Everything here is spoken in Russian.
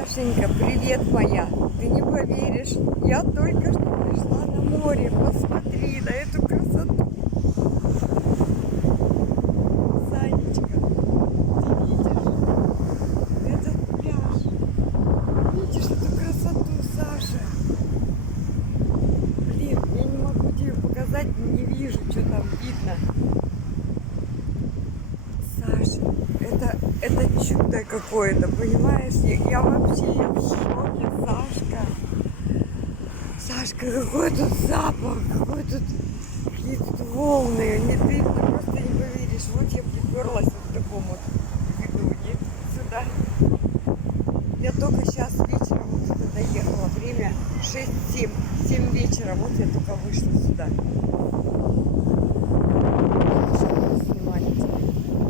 Яшенька, привет моя. Ты не поверишь, я только что пришла на море. Посмотри на эту красоту. Санечка, ты видишь этот пляж? Видишь эту красоту, Саша? Блин, я не могу тебе показать, не вижу, что там видно. Саша, это чудо какое-то, понимаешь? Я вообще в шоке, Сашка. Сашка, какой тут запах, какой тут какие тут волны. Ты просто не поверишь. Вот я приперлась вот в таком вот видуне сюда. Я только сейчас вечером вот сюда доехала. Время 6-7 вечера. Вот я только вышла сюда.